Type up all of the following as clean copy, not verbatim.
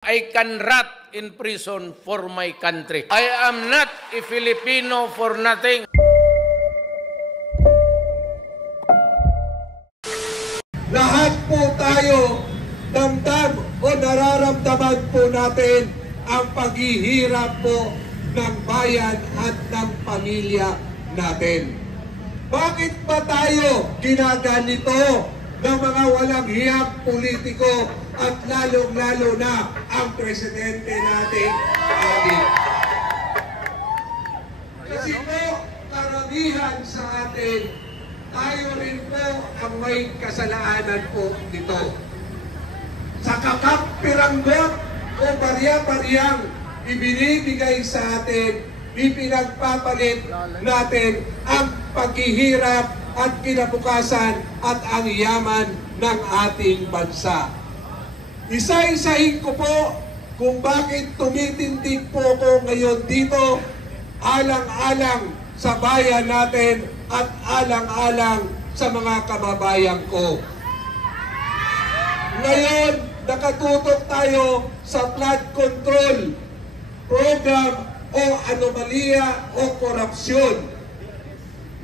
I can rot in prison for my country. I am not a Filipino for nothing. Lahat po tayo damdam o nararamdaman po natin ang paghihirap po ng bayan at ng pamilya natin. Bakit ba tayo ginaganito ng mga walang hiyang politiko at lalong-lalo na ang presidente natin, Adi? Kasi po, karamihan sa atin, tayo rin po ang may kasalanan po nito. Sa kakapiranggot o barya-baryang ibinibigay sa atin, ipinagpapalit natin ang paghihirap at kinabukasan at ang yaman ng ating bansa. Isa-isahin ko po kung bakit tumitindig po ko ngayon dito, alang-alang sa bayan natin at alang-alang sa mga kababayan ko. Ngayon, nakatutok tayo sa flood control program o anomalya o korupsyon.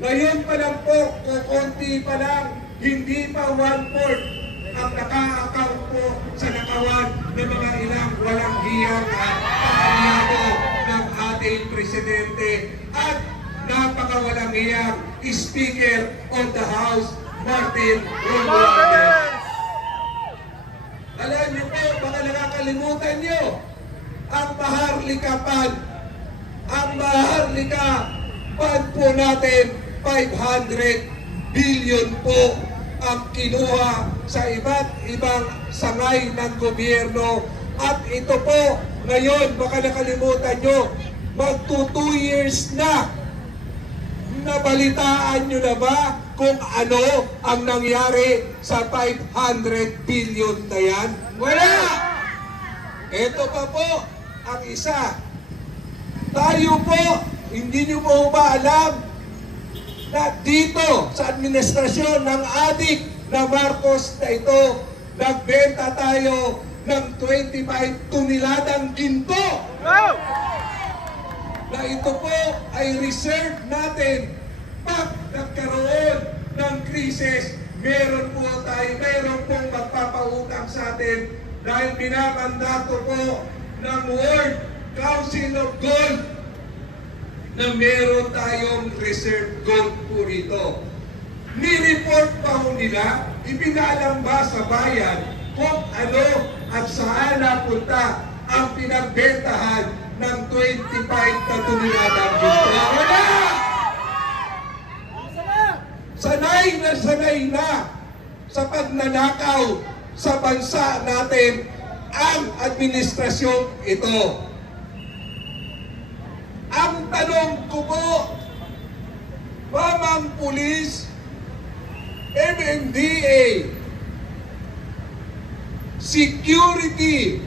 Ngayon pa lang po, kukunti pa lang, hindi pa 1/4 ang naka-account po sa nakawan ng mga ilang walang hiyang pangaliado ng ating presidente at napakawalang hiyang Speaker of the House, Martin Romualdez. Alam niyo po, baka nakakalimutan niyo, ang Maharlika Fund po natin, 500 billion po ang kinuha sa iba't ibang sangay ng gobyerno. At ito po, ngayon, baka nakalimutan nyo, magto 2 years na. Nabalitaan nyo na ba kung ano ang nangyari sa 500 billion na yan? Wala! Ito pa po, ang isa. Tayo po, hindi nyo po ba alam na dito sa administrasyon ng adik na Marcos na ito, nagbenta tayo ng 25 toneladang ginto. Na ito po ay reserve natin. Pag nagkaroon ng krisis, meron pong magpapautang sa atin dahil binamandato po ng World Council of Gold na meron tayong reserve gold po rito. Ni-report pa ho nila, ipinalamba sa bayan kung ano at saan napunta ang pinagbentahan ng 25 na toneladang ginto. Wala! Sanay na sa pagnanakaw sa bansa natin ang administrasyong ito. Ang tanong ko po, Mamang Pulis, MMDA, security,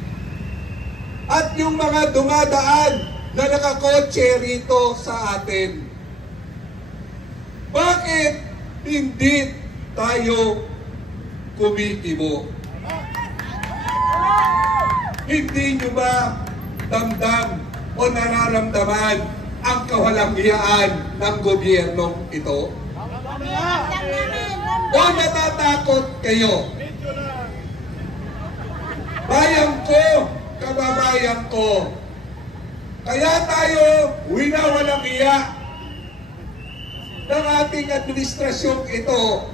at yung mga dumadaan na nakakotse rito sa atin. Bakit hindi tayo kumikibo? Hindi nyo ba damdam o nararamdaman ang kawalang-hiyaan ng gobyernong ito? O natatakot kayo? Bayan ko, kababayan ko, kaya tayo winawalang hiya ng ating administrasyong ito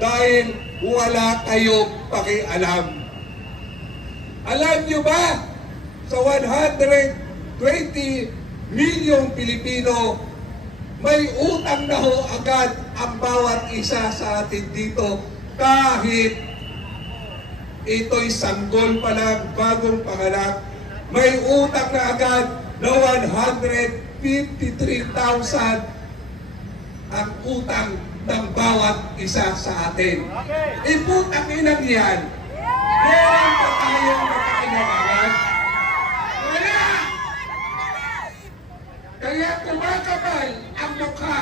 dahil wala kayong pakialam. Alam nyo ba, sa 120 milyong Pilipino, may utang na ho agad ang bawat isa sa atin dito kahit ito'y sanggol pa lang, bagong panganak, may utang na agad na 153,000 ang utang ng bawat isa sa atin. Iputang inang yan, meron pa tayong makainabangan? Wala! Kaya kumakapal ang mukha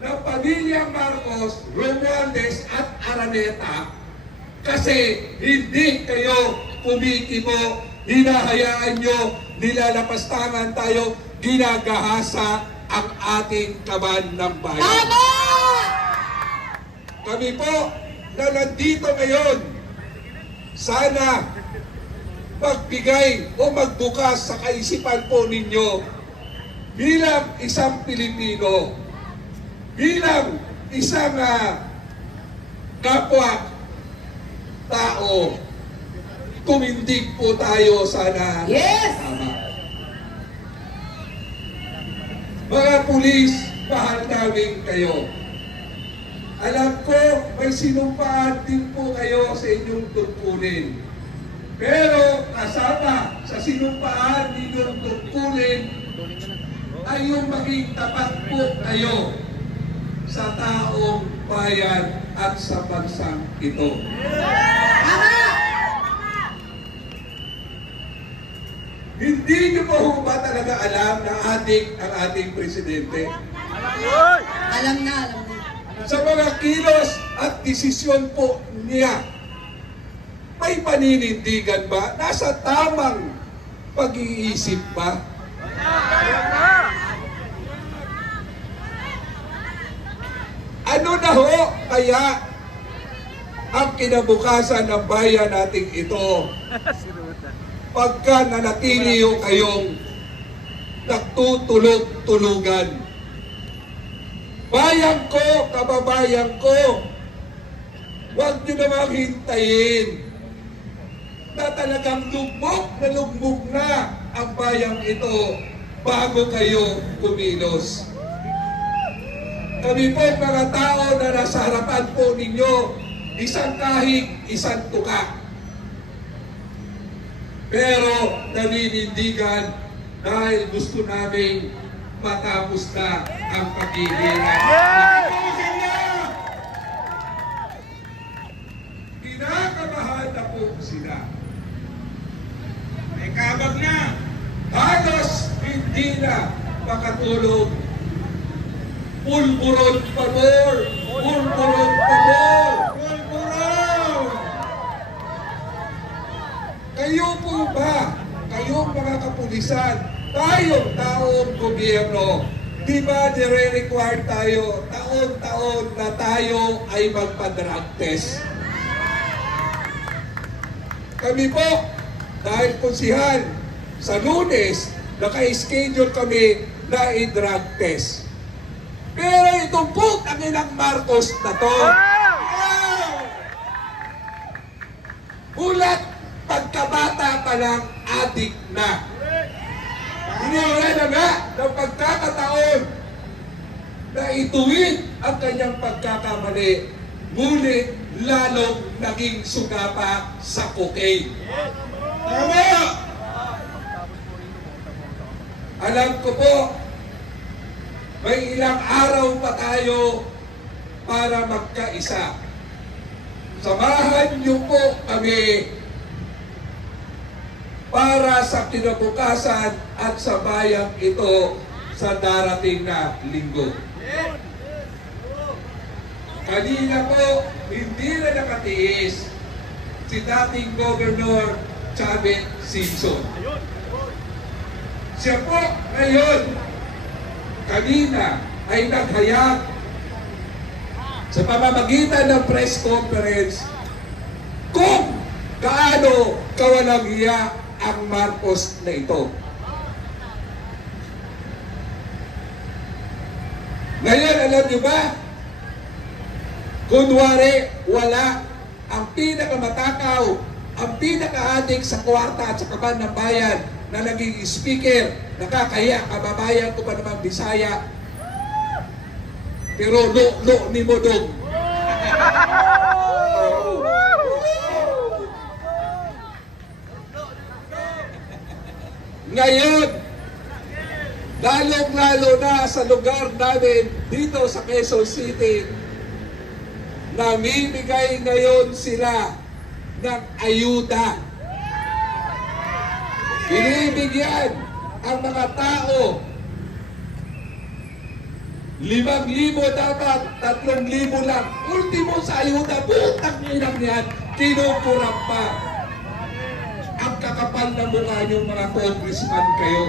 ng pamilyang Marcos, Romualdez at Araneta kasi hindi kayo kumikibo hinahayaan nyo, nilalapastangan tayo, ginagahasa ang ating kaban ng bayan. Tama! Kami po na nandito ngayon, sana magbigay o magbukas sa kaisipan po ninyo bilang isang Pilipino, bilang isang kapwa tao, tumindig po tayo sana. Yes! Tama. Mga pulis, mahal namin kayo. Alam ko, may sinumpaan din po kayo sa inyong tungkulin. Pero kasama sa sinumpaan ninyong tungkulin ay yung maging tapat po kayo sa taong bayan at sa bansang ito. Hindi niyo po ba talaga alam na ang ating presidente? Alam na. Sa mga kilos at desisyon po niya, may paninindigan ba? Nasa tamang pag-iisip ba? Ano na ho kaya ang kinabukasan ng bayan nating ito pagka nanatili ho kayong nagtutulog-tulugan? Bayan ko, kababayan ko, huwag nyo namang hintayin na talagang lugmok na ang bayang ito bago kayo kumilos. Kami po mga tao na nasa harapan po ninyo, isang kahig, isang tuka. Pero naninindigan dahil gusto namin matapos na ang paghihirap. Kinakabahan na po sila. May kabag na. Halos hindi na makatulog. Pulburon pabor! Pulburon pabor! Pulburon! Kayo po ba? Kayong mga kapulisan, tayong taong gobyerno, di ba nire-require tayo taon-taon na tayo ay magpa-drug test? Kami po, dahil konsihan, sa Lunes, naka-schedule kami na i-drug test. Pero itong putang inang Marcos na to, ulat pagkabata pa lang adik na. Hiniwala na nga ng pagkakataon na ituwid ang kanyang pagkakamali, ngunit lalong naging sugapa sa cocaine. Tama! Alam ko po, may ilang araw pa tayo para magkaisa. Samahan niyo po kami para sa kinabukasan at sa bayang ito sa darating na linggo. Kanina po, hindi na nakatiis si dating Governor Chavez Singson. Siya po ngayon, kanina ay naghayag sa pamamagitan ng press conference kung gaano kawalang hiya ang Marcos na ito. Ngayon, alam niyo ba? Kunwari, wala ang pinakamatakaw, ang pinaka-adik sa kwarta at sa kaban ng bayan na naging speaker, nakakahiya, kababayan ko pa naman Bisaya. Pero lo ni Modong. Ngayon, lalong-lalo na sa lugar namin dito sa Quezon City, namimigay ngayon sila ng ayuda. Binibigyan ang mga tao 5,000 dapat, 3,000 lang. Ultimo sa ayuda, butang inang yan, kinukurap pa. ang kakapal na mukha niyong mga congressman kayo.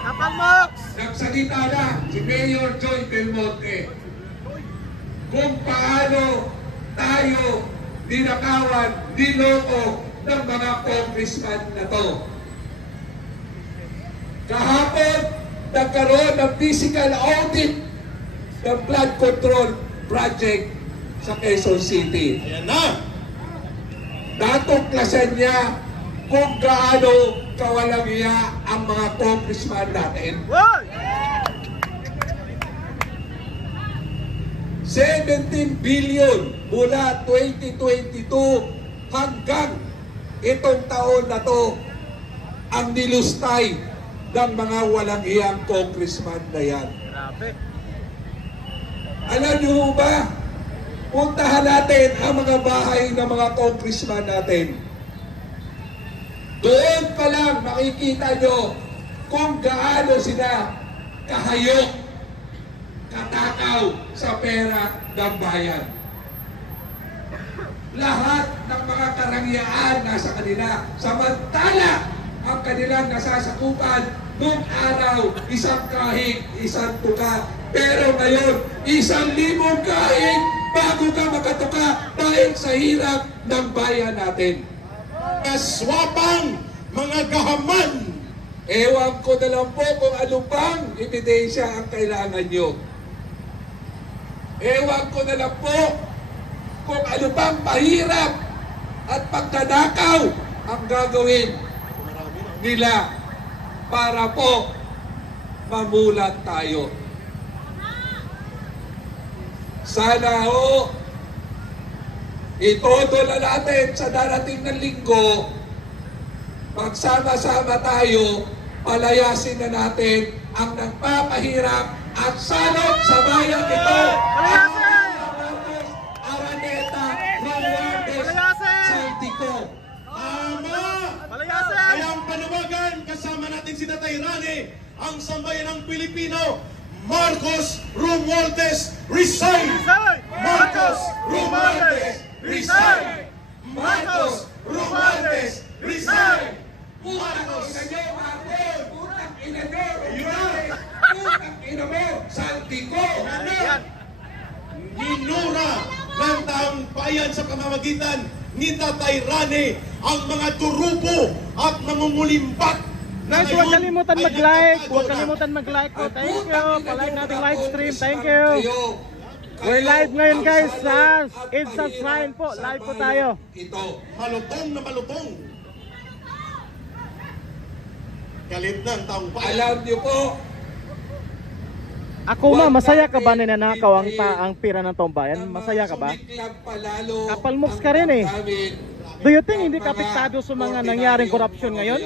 Kapal Mox! Nagsalita na si Mayor Joy Belmonte kung paano tayo dinakawan, niloko ng mga congressman na to. Kahapon, nagkaroon ng physical audit ng flood control project sa Quezon City. Ayan na! Natuklasan niya kung gaano kawalang iya ang mga congressman natin. 17 billion mula 2022 hanggang itong taon na to ang nilustay ng mga walang iyang congressman na yan. Grabe. Alam niyo ba, puntahan natin ang mga bahay ng mga congressman natin. Doon pa lang makikita nyo kung gaano sila kahayok, katakaw sa pera ng bayan. Lahat ng mga karangyaan nasa kanila. Samantala, ang kanilang nasasakupan nung araw, isang kahig, isang tuka. Pero ngayon, 1,000 kahig bago ka makatuka dahil sa hirap ng bayan natin. Kaswapang mga gahaman! Ewan ko na lang po kung ano pang ebidensya ang kailangan nyo. Ewan ko na lang po kung ano pang mahirap at pagdadakaw ang gagawin nila para po mamulat tayo. Sana ho, itodo na natin sa darating na linggo, magsama-sama tayo, palayasin na natin ang nagpapahirap at salot sa bayan ito. Palayasin! Araneta, Romualdez, Saltico. Tama! Palayasin! Kaya ang panawagan, kasama natin si Tatay Rani, ang sambayan ng Pilipino, Marcos Romualdez, resign! Marcos Romualdez, resign! Marcos Romualdez, resign! Putang ina nyo, Marcos! Putang ina nyo, Romualdez! Putang ina mo, Saltico! Minura ng taong bayan sa pamamagitan ni Tatay Rani ang mga turubo at nangungulimbat. Guys, huwag kalimutan mag-like. Huwag kalimutan mag-like po. Thank you. Palike nating live stream. Thank you. We're live ngayon guys sa EDSA Shrine po. Live po tayo. Ito. Malutong na malutong. Galit na ang taong bayan. Alam niyo po, Ako masaya ka ba na nanakaw ang pira ng taong bayan? Masaya ka ba? Kapal moves ka rin eh. Do you think hindi ka apektado sa mga nangyaring korupsyon ngayon?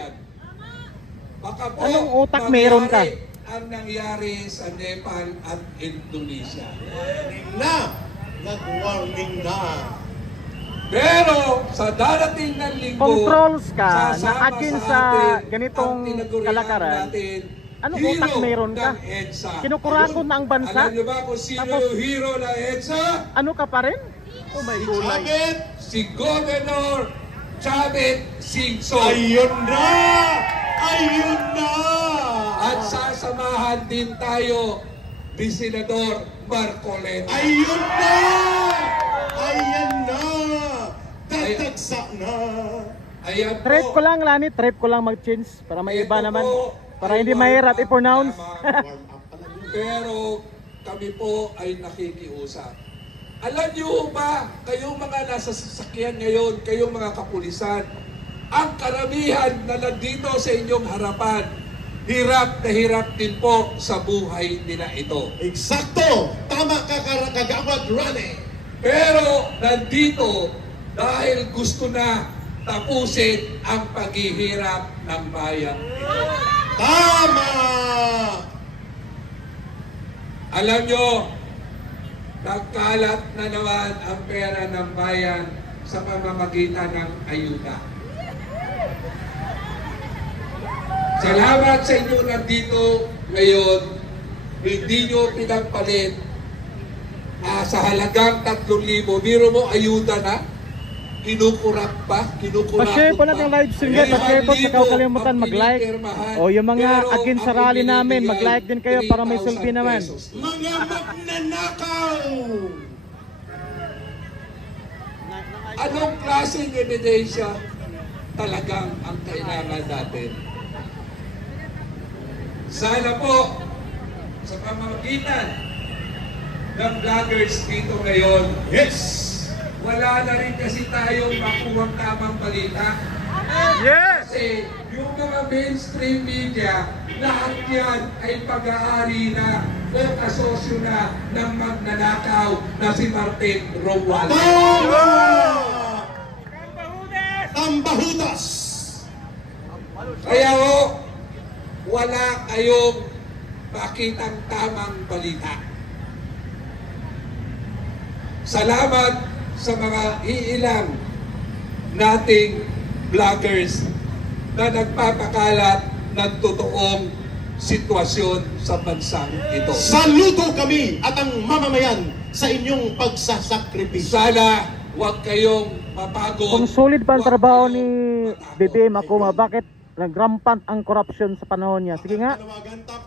Anong utak meron ka? Ang nangyari sa Nepal at Indonesia. Nag-warning na. Pero sa darating ng linggo, Controls ka sasama na against sa sa atin ganitong ang tinagurian kalakaran. natin, Anong hero utak meron ka? ng EDSA. Kinukurakot na ang bansa? Alam niyo ba kung sino Tapos- yung hero ng EDSA? Ano ka pa rin? Oh my gulay. Sabit! Si Governor Chavit Singson. Ayun na! Ayun na! At sasamahan din tayo ni Senador Marcoleta. Ayun na! Ayan na! Tatagsa na! Ayan po. Trip ko lang, Lani. Trip ko lang mag-change para may iba Ito naman. po Para ay hindi mahirap warm up i-pronounce. lamang. Warm up pala yun. Pero kami po ay nakikiusap. Alam niyo ba, kayong mga nasa sasakyan ngayon, kayong mga kapulisan, ang karamihan na nandito sa inyong harapan, hirap na hirap din po sa buhay nila ito. Eksakto! Tama ka, Kagawad Rani! Pero nandito dahil gusto na tapusin ang paghihirap ng bayan. Tama! Alam nyo, nagkalat na naman ang pera ng bayan sa pamamagitan ng ayuda. Salamat sa inyo nandito ngayon, hindi nyo pinagpalit sa halagang 3,000. Biro mo, ayuda na. kinukurap pa, kinukurakot Pa-share po natin yung live stream guys. Pa-share po, saka huwag kalimutan mag-like. O yung mga against sa rally namin, mag-like din kayo para may selfie naman. Mga magnanakaw! Anong klaseng ebidensya talagang ang kailangan natin? Sana po, sa pamamagitan ng vloggers dito ngayon, Yes! wala na rin kasi tayong makuhang tamang balita. Yes! Kasi yung mga mainstream media, lahat yan ay pag-aari na o kasosyo na ng magnanakaw na si Martin Romualdez. Tama! Tambahutas! Kaya ho, wala kayong makitang tamang balita. Salamat sa mga iilang nating vloggers na nagpapakalat ng totoong sitwasyon sa bansang ito. Saludo kami at ang mamamayan sa inyong pagsasakripisyo. Sana huwag kayong mapagod. Kung solid pa ang Huwag trabaho kayong ni matatakot. BBM Akuma, bakit nagrampant ang corruption sa panahon niya? Sige nga,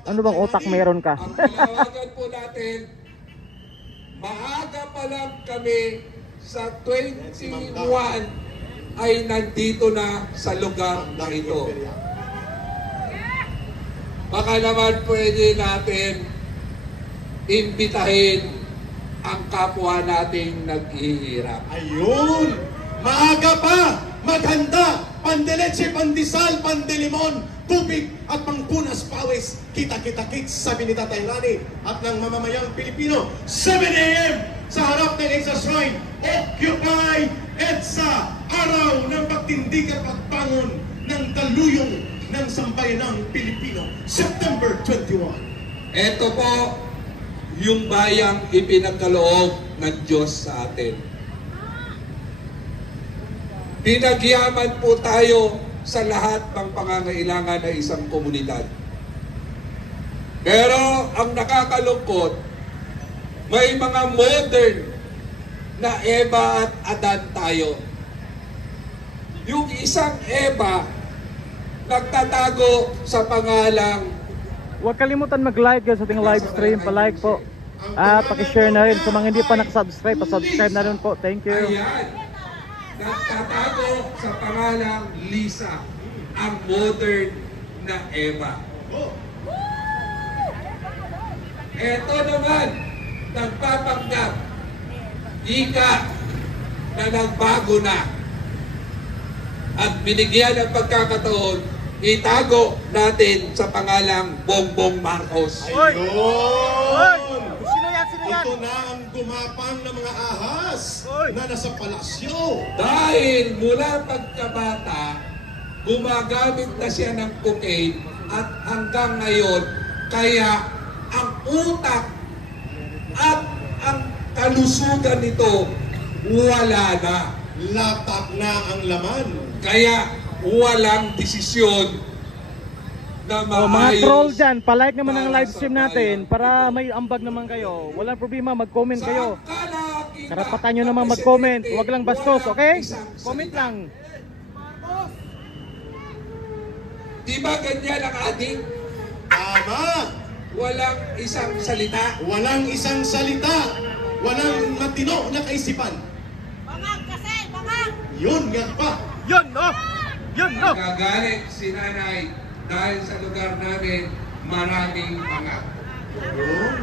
ano bang utak meron ka? Ang panawagan po natin, maaga pa lang kami sa 21 ay nandito na sa lugar na ito. Baka naman pwede natin imbitahin ang kapwa nating naghihirap. Ayun! Maaga pa! Maghanda! Pandeletse, pandisal, pandelimon, tubig at pangpunas pawis. Kita-kita-kits, sabi ni Tatay Rani at ng mamamayang Pilipino. 7 a.m. sa harap ng EDSA Shrine. Occupy EDSA! Araw ng pagtindig at pagbangon ng daluyong ng sambayanang Pilipino. September 21. Ito po yung bayang ipinagkaloob ng Diyos sa atin. Pinagyaman po tayo sa lahat ng pangangailangan ng isang komunidad. Pero ang nakakalungkot, may mga modern na Eva at Adan tayo. Yung isang Eva, nagtatago sa pangalang Huwag kalimutan mag-like guys sa ating live stream. Pa-like po. At pakishare na rin. Sa mga hindi pa nakasubscribe, pa-subscribe na rin po. Thank you. Ayan. Nagtatago sa pangalang Lisa, ang modern na Eva. Ito naman, nagpapanggap, ika na nagbago na. At binigyan ng pagkakataon, itago natin sa pangalang Bongbong Marcos. Ayun! Sino yan? Sino yan? Ito na ang gumapang ng mga ahas na nasa palasyo. Dahil mula pagkabata, gumagamit na siya ng cocaine at hanggang ngayon, kaya ang utak at ang kalusugan nito wala na. Latak na ang laman. Kaya walang desisyon na Oh, mga maayos. troll dyan, pa-like naman ang live stream natin para may ambag naman kayo. Walang problema, mag-comment kayo. Karapatan nyo naman mag-comment. Huwag lang bastos, okay? Comment lang. Di ba ganyan ang ating? Tama! Walang isang salita. Walang isang salita. Walang matino na kaisipan. Bangag kasi, bangag! Yun nga pa. Yun, no? Yun, no? Nagagalit si nanay dahil sa lugar namin maraming pangak. Yun.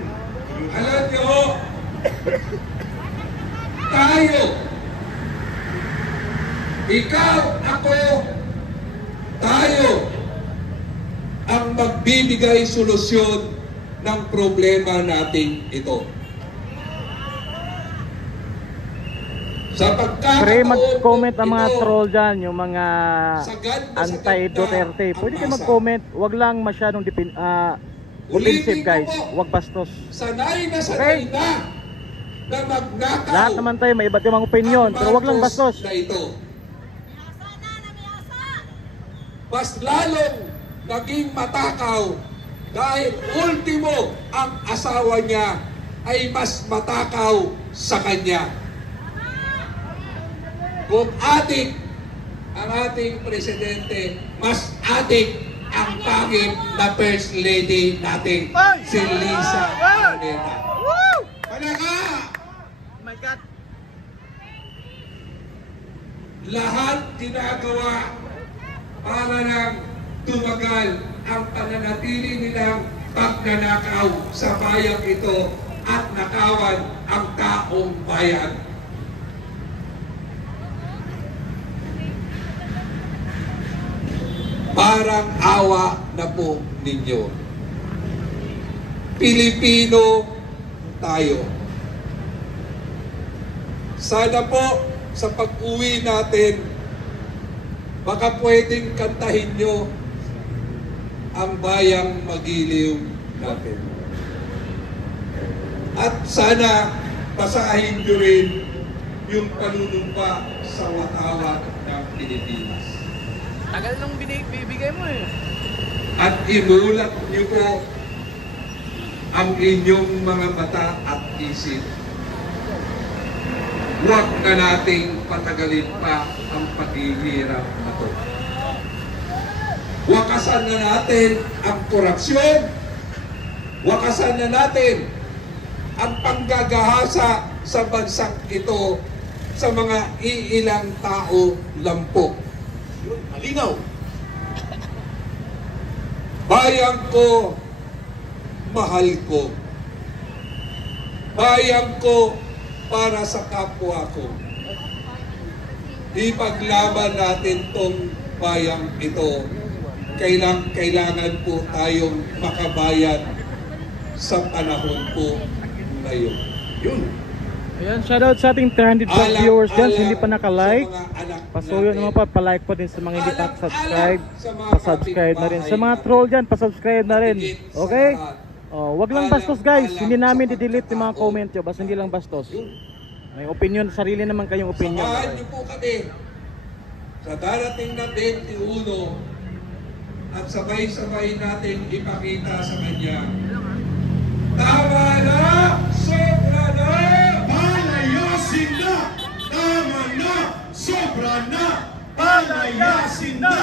Alam nyo, tayo, ikaw, ako, tayo, ang magbibigay solusyon ng problema nating ito. Sa Pre, pagkakataon mag-comment ang mga ito, troll dyan, yung mga sa ganda anti-Duterte. ang Pwede kayo masa. mag-comment. Huwag lang masyadong offensive guys. Huwag bastos. Sanay na na magnakaw. Lahat naman tayo may iba't ibang opinion, ang pero huwag lang Marcos bastos. na ito. Miyasa na, namiyasa! Mas lalong naging matakaw dahil ultimo ang asawa niya ay mas matakaw sa kanya. Kung adik ang ating presidente, mas adik ang pangit na First Lady natin, si Lisa Araneta. Palaka! Oh my God. Lahat ginagawa para lang tumagal ang pananatili nilang pagnanakaw sa bayang ito at nakawan ang taong bayan. Parang awa na po ninyo. Pilipino tayo. Sana po sa pag-uwi natin, baka pwedeng kantahin nyo ang bayang magiliw natin. At sana basahin nyo rin yung panunumpa sa watawat ng Pilipinas. Tagal nung bibigay mo eh. At imulat nyo po ang inyong mga mata at isip. Huwag na nating patagalin pa ang paghihirap na ito. Wakasan na natin ang korupsyon. Wakasan na natin ang panggagahasa sa bansang ito sa mga iilang tao lang po. Yun, malinaw. Bayan ko, mahal ko. Bayan ko para sa kapwa ko. Ipaglaban natin tong bayang ito. Kailangan po tayong makabayan sa panahon po ngayon. Yun. Ayan, shoutout sa ating 300 plus viewers dyan. Hindi pa naka-like. Pasuyo naman pa, pa-like po din sa mga hindi pa subscribe. Pa-subscribe na rin. Sa mga troll dyan, pa-subscribe na rin. Okay? Oh, wag lang bastos guys. Hindi namin di-delete yung mga comment nyo. Basta hindi lang bastos. May opinion, sarili naman kayong opinion. Samahan niyo po kami sa darating na 21 at sabay-sabay natin ipakita sa kanya. Tama na! Sobra na! Palayasin na! Tama na! Sobra na! Palayasin na!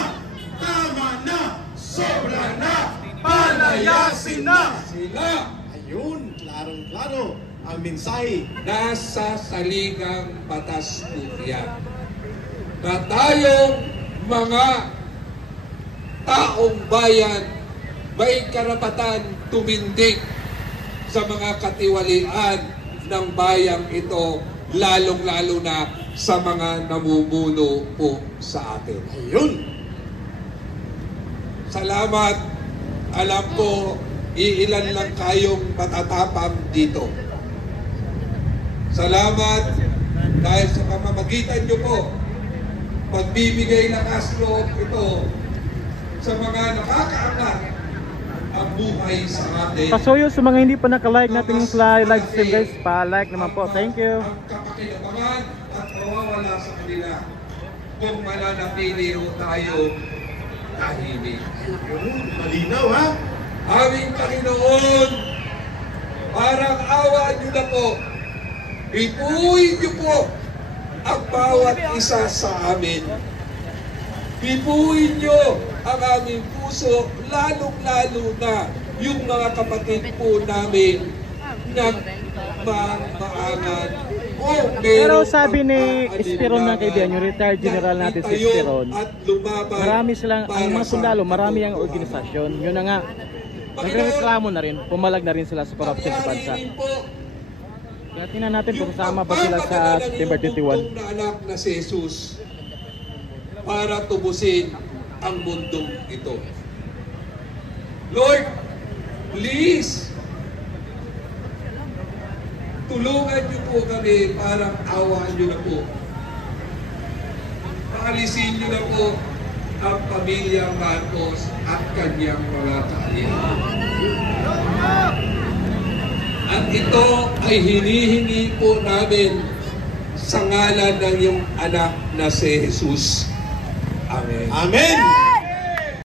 Tama na! Sobra na! Palayasin na! Sila Ayun, klarong-klaro ang mensahe. nasa saligang batas po yan. Na tayong mga taong bayan may karapatan tumindig sa mga katiwalian ng bayang ito, lalong-lalo na sa mga namumuno po sa atin. Ayun. Salamat. Alam ko, iilan lang kayong matatapang dito. Salamat dahil sa pamamagitan nyo po, magbibigay lakas loob ito sa mga nakakaangat ang buhay sa atin. Pasuyo sa mga hindi pa naka-like natin yung live stream guys. Pa-like naman po. Thank you. Ang kapakinabangan at mawawala sa kanila kung mananapili ho tayo tahimik. Ayun, malinaw ha? Aming Panginoon, parang awa niyo na po. Ipuhin niyo po ang bawat isa sa amin. Ipuhin niyo ang aming puso, lalong-lalo na yung mga kapatid po namin na maangan. Pero sabi ni Esperon na kaibigan, yung retired general natin si Esperon, marami silang, ang mga sundalo, marami ang organisasyon. Yun na nga, nagreklamo na rin, pumalag na rin sila sa corruption sa bansa. Kaya tingnan natin kung sama ba sila sa September 21. Na anak na si Jesus para tubusin ang mundong ito. Lord, please, tulungan niyo po kami, parang awaan niyo na po. Paalisin niyo na po ang pamilya Marcos at kanyang mga kaalyado. At ito ay hinihingi po namin sa ngalan ng iyong anak na si Jesus. Amen. Amen!